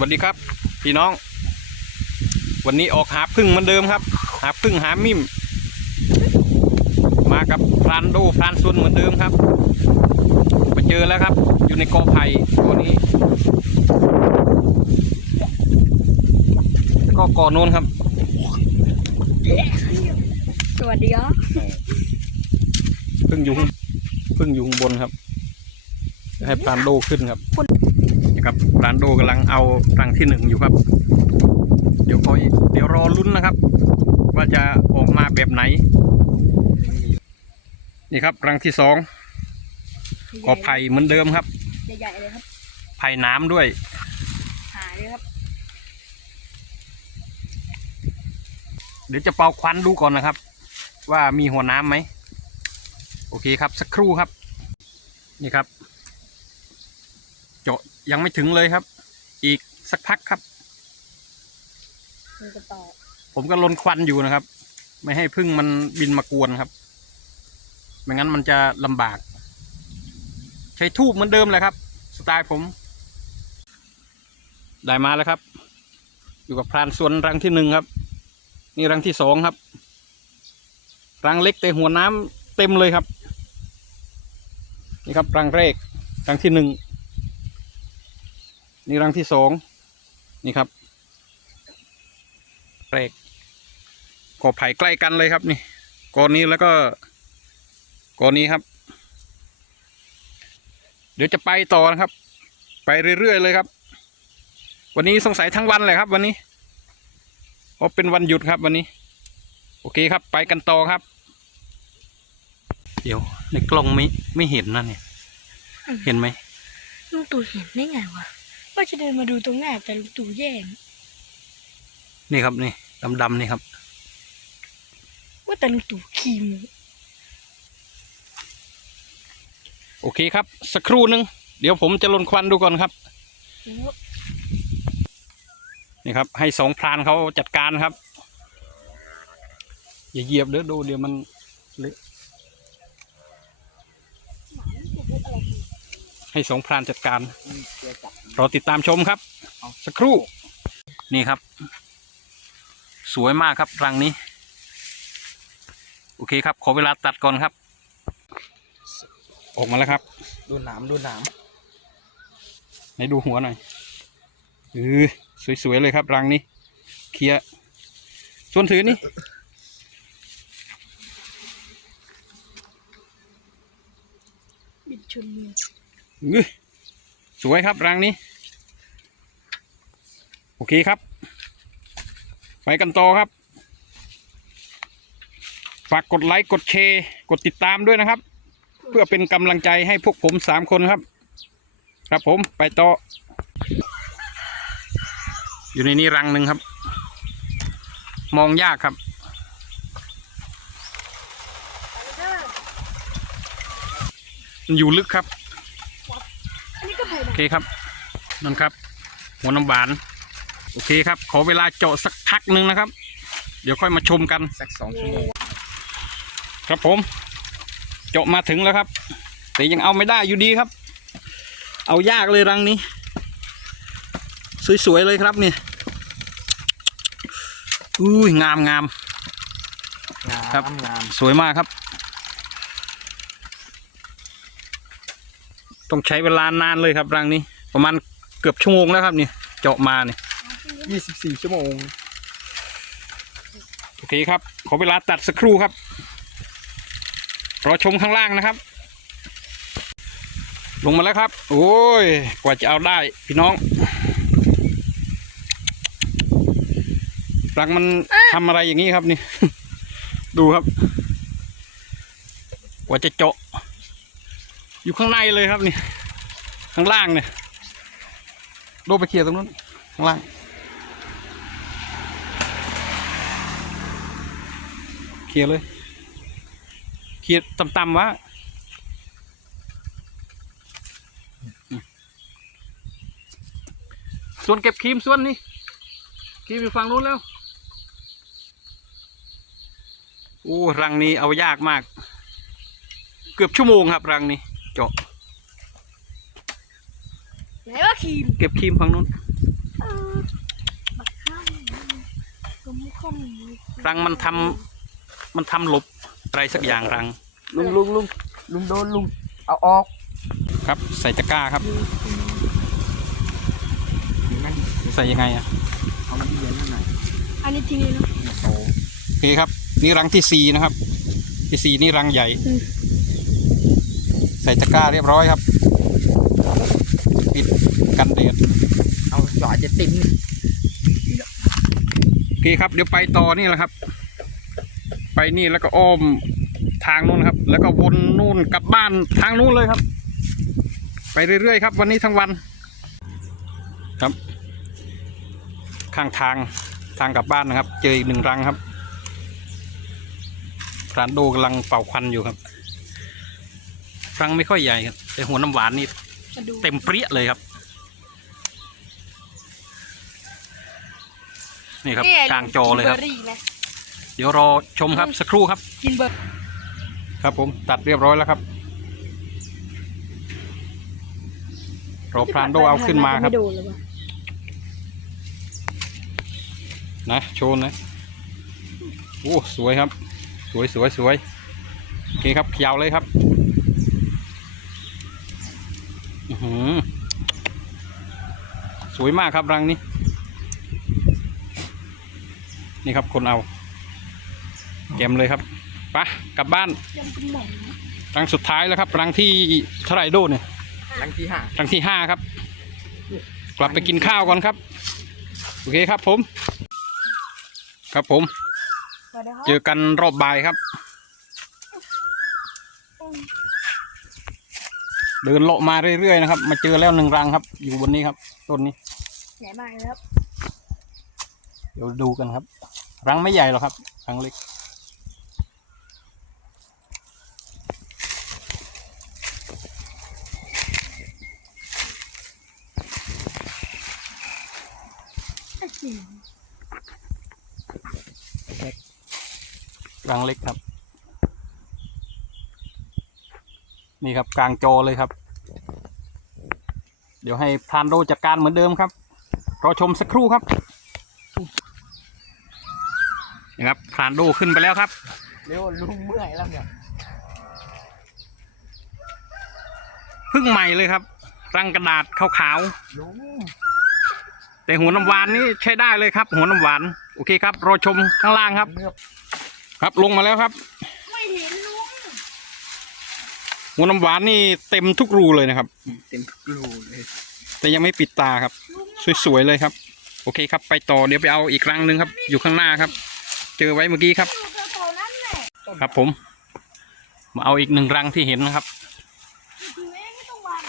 วัสดีครับ พี่น้อง วันนี้ออกหาพึ่งเหมือนเดิมครับ หาพึ่งหามิมมากับพรานโดพรานซุนเหมือนเดิมครับไปเจอแล้วครับ อยู่ในกอไผ่ตัวนี้แล้วก็กอโน้นครับสวัสดีครับพึ่งอยู่ข้างพึ่งอยู่ข้างบนครับจะให้พรานโดขึ้นครับ นะครับพรานโดกำลังเอารังที่หนึ่งอยู่ครับ เดี๋ยวคอยเดี๋ยวรอลุ้นนะครับ ว่าจะออกมาแบบไหน นี่ครับรังที่สองกอไผ่เหมือนเดิมครับใหญ่ๆเลยครับไผ่น้ำด้วยหาเลยครับเดี๋ยวจะเป่าควันดูก่อนนะครับ ว่ามีหัวน้ำไหมโอเคครับสักครู่ครับ นี่ครับเจาะ ยังไม่ถึงเลยครับ อีกสักพักครับ มีกระต่อผมก็ลนควันอยู่นะครับ ไม่ให้พึ่งมันบินมากวนครับ ไม่งั้นมันจะลำบาก ใช้ทูบเหมือนเดิมเลยครับ สไตล์ผม ได้มาแล้วครับ อยู่กับพรานสวนรังที่หนึ่งครับ นี่รังที่สองครับ รังเล็กแต่หัวน้ำเต็มเลยครับ นี่ครับรังแรกรังที่หนึ่ง นี่รังที่สองนี่ครับแรกกอไผ่ใกล้กันเลยครับนี่กอนี้แล้วก็กอนี้ครับ เดี๋ยวจะไปต่อนะครับ ไปเรื่อยๆเลยครับ วันนี้สงสัยทั้งวันเลยครับ วันนี้เพราะเป็นวันหยุดครับวันนี้ โอเคครับ ไปกันต่อครับ เดี๋ยวในกล้องไม่ไม่เห็นนะเนี่ย เห็นไหมลุงตู่เห็นได้ไงวะ ว่าจะเดินมาดูตรงหน้าแต่ลุงตู่แย่งนี่ครับนี่ดำๆนี่ครับ ว่าแต่ลุงตู่ขี่หมูโอเคครับ สักครู่หนึ่งเดี๋ยวผมจะลนควันดูก่อนครับแล้วนี่ครับ ให้สองพรานเขาจัดการครับ อย่าเหยียบเด้อดูเดี๋ยวมันเละ ให้สองพรานจัดการรอติดตามชมครับ สักครู่ นี่ครับ สวยมากครับรังนี้ โอเคครับ ขอเวลาตัดก่อนครับ ออกมาแล้วครับ ดูหนามดูหนามไหนดูหัวหน่อยเออสวยๆเลยครับรังนี้ เคลียร์ส่วนถือนี่บิดชนมือเออ สวยครับรังนี้ โอเคครับ ไปกันต่อครับ ฝากกดไลค์กดแชร์กดติดตามด้วยนะครับ เพื่อเป็นกำลังใจให้พวกผมสามคนครับ ครับผมไปต่อ อยู่ในนี้รังหนึ่งครับ มองยากครับมันอยู่ลึกครับ โอเคครับนั่นครับ หัวน้ำหวาน โอเคครับ ขอเวลาเจาะสักพักหนึ่งนะครับ เดี๋ยวค่อยมาชมกันสักสองชั่วโมงครับผม เจาะมาถึงแล้วครับ แต่ยังเอาไม่ได้อยู่ดีครับ เอายากเลยรังนี้ สวยๆเลยครับเนี่ยอุ้ยงามงามงามครับงามสวยมากครับ ต้องใช้เวลานานเลยครับรังนี้ ประมาณเกือบชั่วโมงแล้วครับเนี่ยเจาะมาเนี่ยยี่สิบสี่ชั่วโมง โอเคครับ ขอเวลาตัดสักครู่ครับ รอชมข้างล่างนะครับ ลงมาแล้วครับ โอ้ย กว่าจะเอาได้พี่น้อง รังมันทำอะไรอย่างนี้ครับนี่ ดูครับ กว่าจะเจาะ อยู่ข้างในเลยครับนี่ ข้างล่างเนี่ยโดไปเคลียร์ตรงนู้นข้างล่างเคลียร์เลยเคลียร์ต่ำๆวะอืมส่วนเก็บครีมส่วนนี้ครีมอยู่ฝั่งนู้นแล้วโอ้รังนี้เอายากมาก เกือบชั่วโมงครับรังนี้ เจาะไหนว่าขี่เก็บครีมฝั่งนู้นเออบักข้ามก็ไม่ค่อยมีรังมันทำมันทำหลบอะไรสักอย่างรัง ลุงลุงลุงลุงโดนลุงเอาออกครับ ใส่ตะกร้าครับนั่นใส่ยังไงอะเอาน้ำเย็นนั่นหน่อยอันนี้ทิ้งเลยเนาะ โต โอเคครับ นี่รังที่สี่นะครับ ที่สี่นี่รังใหญ่ อืมใส่ตะกร้าเรียบร้อยครับ ปิดกันแดดเอาจอดจะติมโอเคครับ เดี๋ยวไปต่อนี่แหละครับ ไปนี่แล้วก็อ้อมทางนู้นครับ แล้วก็วนนู่นกลับบ้านทางนู้นเลยครับ ไปเรื่อยๆครับ วันนี้ทั้งวันครับ ข้างทางทางกลับบ้านนะครับ เจออีกหนึ่งรังครับพรานโดกำลังเป่าควันอยู่ครับ รังไม่ค่อยใหญ่ครับ แต่หัวน้ำหวานนี่มาดูเต็มเปรี้ยเลยครับ นี่ครับนี่ไกลางจอเลยครับกินเบอร์รี่ไหมเดี๋ยวรอชมครับสักครู่ครับกินเบอร์ครับผมตัดเรียบร้อยแล้วครับรอพรานโดเอาขึ้นมาครับไม่โดนเลยวะนะโชว์นะโอ้สวยครับ สวยสวยสวยโอเคครับยาวเลยครับอือหือ สวยมากครับรังนี้ นี่ครับคนเอาแกมเลยครับไปะกลับบ้านยังเป็นหมองรังสุดท้ายแล้วครับ รังที่เท่าไหร่โดเนี่ยหลังที่ห้ารังที่ห้าครับ กลับไปกินข้าวก่อนครับ โอเคครับผม ครับผมสวัสดีครับเจอกันรอบบ่ายครับ เดินเลาะมาเรื่อยๆนะครับ มาเจอแล้วหนึ่งรังครับ อยู่บนนี้ครับ ต้นนี้ใหญ่มากเลยครับ เดี๋ยวดูกันครับ รังไม่ใหญ่หรอกครับ รังเล็ก รังเล็กครับ นี่ครับกลางจอเลยครับ เดี๋ยวให้พรานโดจัดการเหมือนเดิมครับรอชมสักครู่ครับนี่ครับพรานโดขึ้นไปแล้วครับเร็วลุงเมื่อยแล้วเนี่ยเพึ่งใหม่เลยครับ รังกระดาษขาวลุงๆแต่หัวน้ำหวานนี่ใช้ได้เลยครับ หัวน้ำหวาน โอเคครับรอชมข้างล่างครับเงือบครับลงมาแล้วครับไม่เห็นลุง หัวน้ำหวานนี่เต็มทุกรูเลยนะครับ เต็มกลูเลย แต่ยังไม่ปิดตาครับ สวยๆเลยครับ โอเคครับ ไปต่อเดี๋ยวไปเอาอีกรังหนึ่งครับ อยู่ข้างหน้าครับ เจอไว้เมื่อกี้ครับอยู่แถวๆนั้นแหละครับผม มาเอาอีกหนึ่งรังที่เห็นนะครับอยู่เองไม่ต้องวาง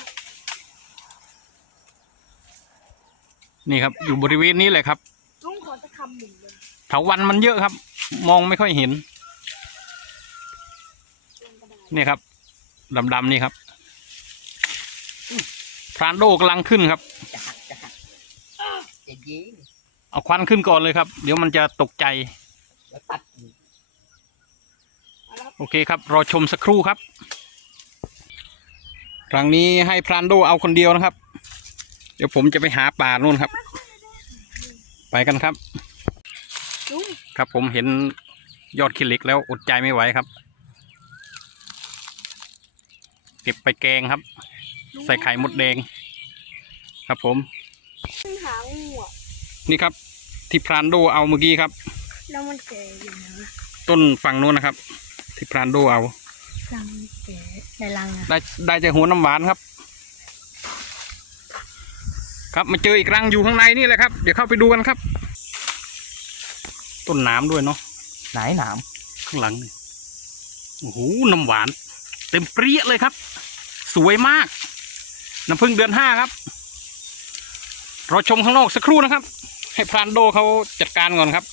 นี่ครับ อยู่บริเวณนี้เลยครับลุงขอจะคำหนึ่งเลยเถาวันมันเยอะครับ มองไม่ค่อยเห็น นี่ครับ ดำๆนี่ครับพรานโดกำลังขึ้นครับจะหักจะหักจะยิงเอาควันขึ้นก่อนเลยครับ เดี๋ยวมันจะตกใจแล้วตัดอีกโอเคครับ รอชมสักครู่ครับ ครั้งนี้ให้พรานโดเอาคนเดียวนะครับ เดี๋ยวผมจะไปหาป่านู่นครับ ไปกันครับลุงครับผมเห็นยอดขี้เหล็กแล้วอดใจไม่ไหวครับ เก็บไปแกงครับ ใส่ไข่มดแดง ครับผมหางูอะนี่ครับ ที่พรานโดเอาเมื่อกี้ครับ แล้วมันแก่อยู่นะต้นฝั่งนู้นนะครับ ที่พรานโดเอารังแก่ในรังอะได้ได้แต่หัวน้ำหวานครับ ครับมาเจออีกรังอยู่ข้างในนี่แหละครับ เดี๋ยวเข้าไปดูกันครับ ต้นน้ำด้วยเนาะไหนหนามข้างหลังนี่โอ้โหน้ำหวาน เต็มเปรี้ยเลยครับ สวยมาก น้ำพึ่งเดือนห้าครับรอชมข้างนอกสักครู่นะครับ ให้พรานโดเขาจัดการก่อนครับ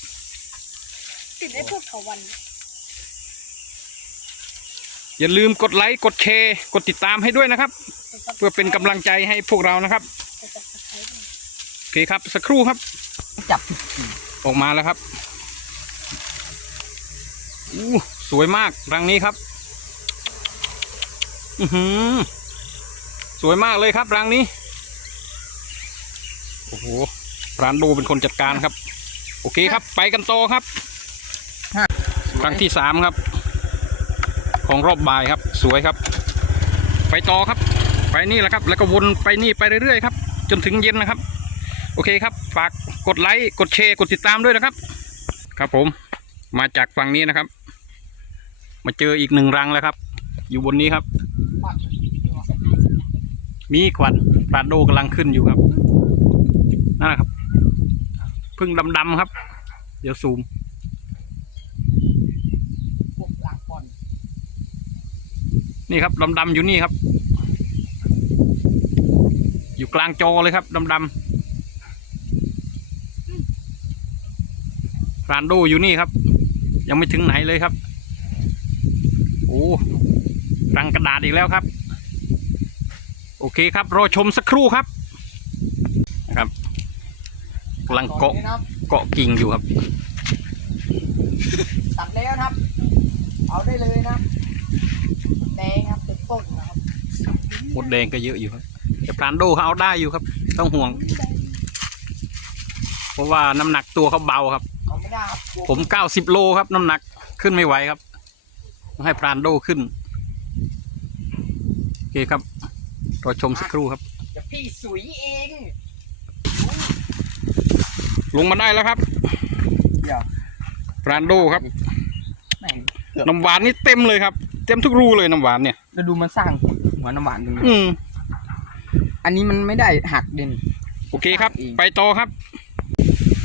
ติดไอ้พวกเถาวัน อย่าลืมกดไลค์กดแชร์กดติดตามให้ด้วยนะครับ เพื่อเป็นกำลังใจให้พวกเรานะครับไปจับตะไคร้ด้วยโอเคครับสักครู่ครับ จับออกมาแล้วครับอู้สวยมากรังนี้ครับอือหือ สวยมากเลยครับรังนี้ โอ้โหร้านดูเป็นคนจัดการครับ โอเคครับ ไปกันต่อครับครั้งที่สามครับ ของรอบบ่ายครับ สวยครับ ไปต่อครับ ไปนี่แหละครับ แล้วก็วนไปนี่ไปเรื่อยๆครับ จนถึงเย็นนะครับ โอเคครับ ฝากกดไลค์กดแชร์กดติดตามด้วยนะครับ ครับผมมาจากฝั่งนี้นะครับ มาเจออีกหนึ่งรังแล้วครับ อยู่บนนี้ครับ มีควันปลาโดกำลังขึ้นอยู่ครับนั่นแหละครับพึ่งดำๆครับ เดี๋ยวซูมนี่ครับดำๆอยู่นี่ครับ อยู่กลางจอเลยครับดำๆรานโดอยู่นี่ครับ ยังไม่ถึงไหนเลยครับ โอ้ รังกระดาษอีกแล้วครับ โอเคครับ รอชมสักครู่ครับนะครับกำลังเกาะนี่นะครับเกาะกิ่งอยู่ครับ ตัดแล้วนะครับ เอาได้เลยนะครับแดงครับเป็นต้นนะครับหมดแดงก็เยอะอยู่ครับแต่พรานโดเขาเอาได้อยู่ครับ ต้องห่วง เพราะว่าน้ำหนักตัวเขาเบาครับเอาไม่ได้ครับกลัวผมเก้าสิบโลครับ น้ำหนักขึ้นไม่ไหวครับต้องให้พรานโดขึ้นโอเคครับรอชมสักครู่ครับจะพี่สุยเองลงมาได้แล้วครับเดี๋ยวพรานโดครับแม่งน้ำหวานนี่เต็มเลยครับ เต็มทุกรูเลยน้ำหวานเนี่ยแล้วดูมันสร้างหัวน้ำหวานตรงนี้อืมอันนี้มันไม่ได้หักเด่นโอเคครับอีกไปต่อครับ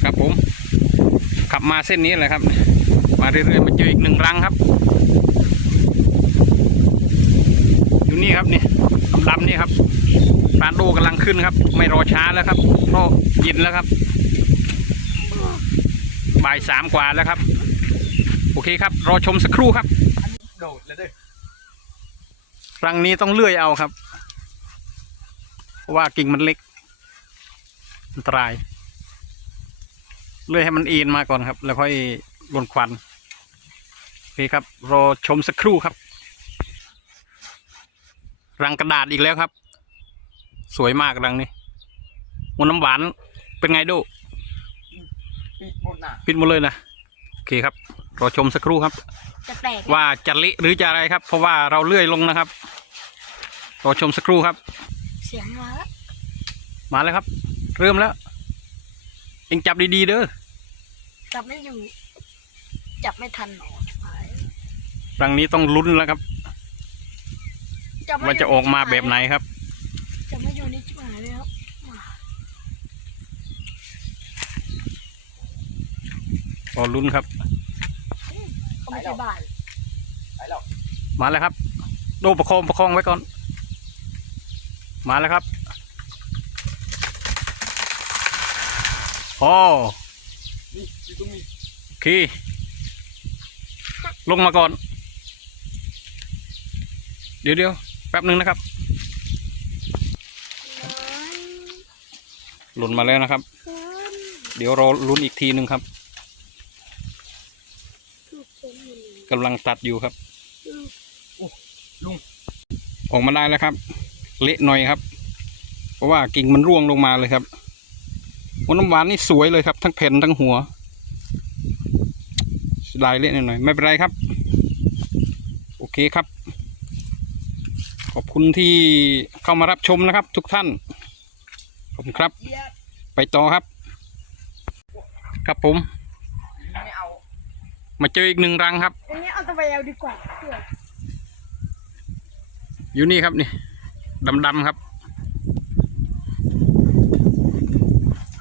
ครับผม ขับมาเส้นนี้เลยครับ มาเรื่อยๆมาเจออีกหนึ่งรังครับ อยู่ นี่ครับเนี่ยดำๆนี่ครับปลาโดกำลังขึ้นครับ ไม่รอช้าแล้วครับเพราะเย็นแล้วครับบ่ายสามกว่าแล้วครับ โอเคครับ รอชมสักครู่ครับโดดเลยเด้อรังนี้ต้องเลื่อยเอาครับ เพราะว่ากิ่งมันเล็กอันตราย เลื่อยให้มันเอ็นมาก่อนครับ แล้วค่อยลนควันโอเคครับ รอชมสักครู่ครับ รังกระดาษอีกแล้วครับ สวยมากรังนี้มันน้ำหวานเป็นไงดูปิดหมดน่ะปิดหมดเลยนะโอเคครับรอชมสักครู่ครับ จะแตกว่าจะเละหรือจะอะไรครับ เพราะว่าเราเลื่อยลงนะครับรอชมสักครู่ครับ เสียงมาแล้วมาแล้วครับ เริ่มแล้วเองจับดีๆเด้อจับไม่อยู่ จับไม่ทันหนอไปรังนี้ต้องลุ้นแล้วครับจับไม่ ว่าจะออกมาแบบไหนครับจับไม่อยู่นี่ชิบหายเลยครับรอลุ้นครับเขาไม่ใช่บ้านไปแล้วมาแล้วครับโดประคองประคองไว้ก่อน มาแล้วครับโอ้นี่อยู่ตรงนี้โอเคลงมาก่อน เดี๋ยวเดี๋ยว แป๊บหนึ่งนะครับ หล่นมาแล้วนะครับ เดี๋ยวรอลุ้นอีกทีหนึ่งครับกำลังตัดอยู่ครับลุงออกมาได้แล้วครับ เละหน่อยครับ เพราะว่ากิ่งมันร่วงลงมาเลยครับวันน้ำหวานนี่สวยเลยครับ ทั้งแผ่นทั้งหัวเสียดายเละหน่อยไม่เป็นไรครับ โอเคครับ ขอบคุณที่เข้ามารับชมนะครับ ทุกท่านขอบคุณครับเจี๊ยบไปต่อครับ ครับผมไม่เอามาเจออีกหนึ่งรังครับอย่างนี้เอาตะไปเอาดีกว่าเพื่ออยู่นี่ครับนี่ดำๆครับ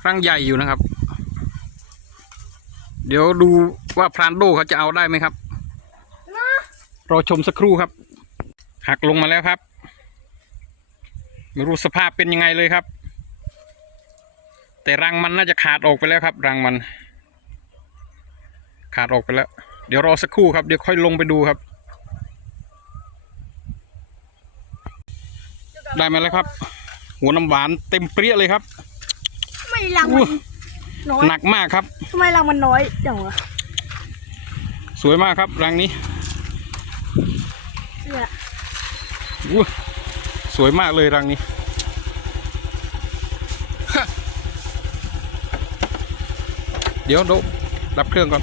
รังใหญ่อยู่นะครับ เดี๋ยวดูว่าพรานโดเขาจะเอาได้ไหมครับ รอชมสักครู่ครับ หักลงมาแล้วครับ ไม่รู้สภาพเป็นยังไงเลยครับ แต่รังมันน่าจะขาดออกไปแล้วครับ รังมัน ขาดออกไปแล้ว เดี๋ยวรอสักครู่ครับ เดี๋ยวค่อยลงไปดูครับ ได้มาแล้วครับ หัวน้ำหวานเต็มเปรี้ยเลยครับทำไมรังมันน้อยหนักมากครับทำไมรังมันน้อยจังวะสวยมากครับรังนี้เสื้ออู้ สวยมากเลยรังนี้ดี๋ยวดูดับเครื่องก่อน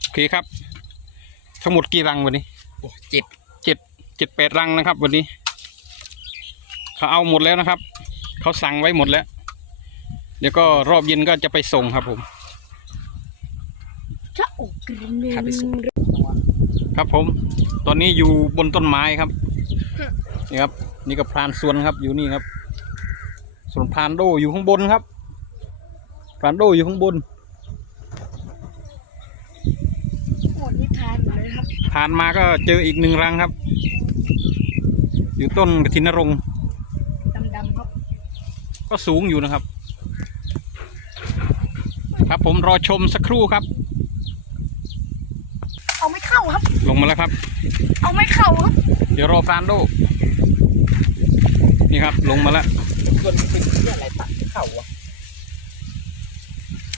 โอเคครับ ทั้งหมดกี่รังวันนี้โอ้เจ็ดเจ็ดเจ็ดแปดรังนะครับ วันนี้ เขาเอาหมดแล้วนะครับ เขาสั่งไว้หมดแล้ว เดี๋ยวก็รอบเย็นก็จะไปส่งครับผมจะอกกระเด็นขับไปสุดครับผม ตอนนี้อยู่บนต้นไม้ครับนี่ครับ นี่ก็พรานสวนครับ อยู่นี่ครับ ส่วนพรานโดอยู่ข้างบนครับพรานโดอยู่ข้างบนหมดนิทานหมดเลยครับผ่านมาก็เจออีกหนึ่งรังครับ อยู่ต้นกระถินนรงค์ดำๆครับก็สูงอยู่นะครับ ครับผมรอชมสักครู่ครับ เอาไม่เข้าครับ ลงมาแล้วครับ เอาไม่เข้าครับเดี๋ยวรอฟรานโด นี่ครับลงมาแล้วส่วนมันเป็นที่อะไรตัดไม่เข้าอะ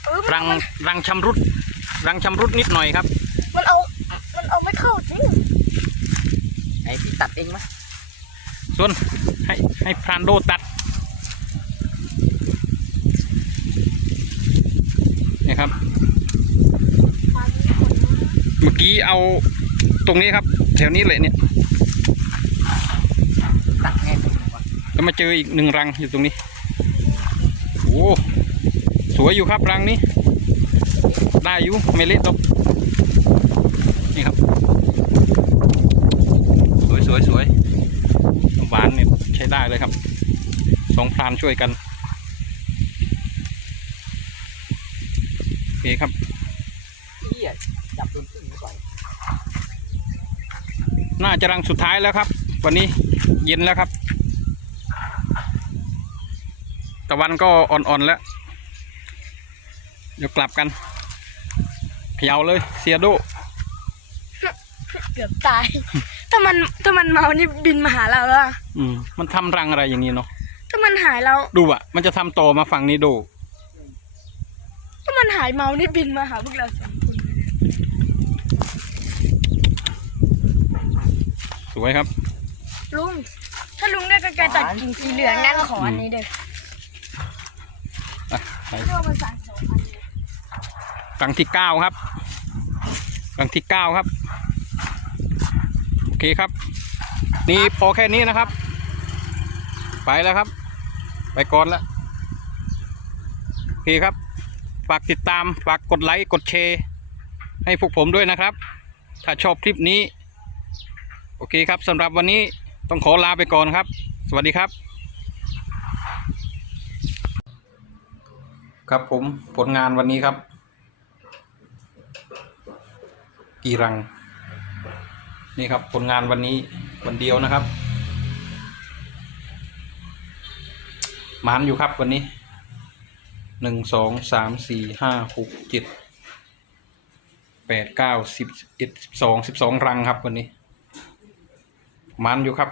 เออมันรังรังชำรุด รังชำรุดนิดหน่อยครับ มันเอา มันเอาไม่เข้าจริงไอ้ที่ตัดเองมะส่วนให้ให้พรานโดตัดนี่ครับ เมื่อกี้เอาต รงนี้ครับ แถวนี้เลยเนี่ยตัดไงผมวะแล้วมาเจออีกหนึ่งรังอยู่ตรงนี้โอ้สวยอยู่ครับรังนี้ ได้อยู่ไม่เละหรอกนี่ครับ สวยสวยสวยหวานเนี่ยใช้ได้เลยครับสองพรานช่วยกันโอเคครับจับโดนพึ่งไป นน่าจะรังสุดท้ายแล้วครับ วันนี้เย็นแล้วครับ ตะวันก็อ่อนๆแล้ว เดี๋ยวกลับกันเขย่าเลยเสียโดเกือบตาย ถ้ามันถ้ามันเมานี่บินมาหาเราแล้วอะอืมมันทำรังอะไรอย่างนี้เนาะถ้ามันหายเรา ดูอะมันจะทำโตอมาฝั่งนี้ดู ถ้ามันหายเมานี่บินมาหาพวกเราสองคน ส วยครับ ลุง ถ้าลุงได้กระไกรตัดกิ่งสีเหลืองงั้นขออันนี้เด้ออะไปเรียกว่าภาษาสองอันเลยรังที่เก้าครับรังที่เก้าครับ โอเคครับ นี่พอแค่นี้นะครับ ไปแล้วครับ ไปก่อนแล้วโอเคครับ ฝากติดตาม ฝากกดไลค์ กดแชร์ให้พวกผมด้วยนะครับ ถ้าชอบคลิปนี้ โอเคครับสำหรับวันนี้ต้องขอลาไปก่อนครับ สวัสดีครับ ครับผมผลงานวันนี้ครับ กี่รัง นี่ครับผลงานวันนี้วันเดียวนะครับหมานอยู่ครับวันนี้หนึ่งสองสามสี่ห้าหกเจ็ดแปดเก้าสิบเอ็ดสิบสองสิบสองรังครับวันนี้ มันอยู่ครับ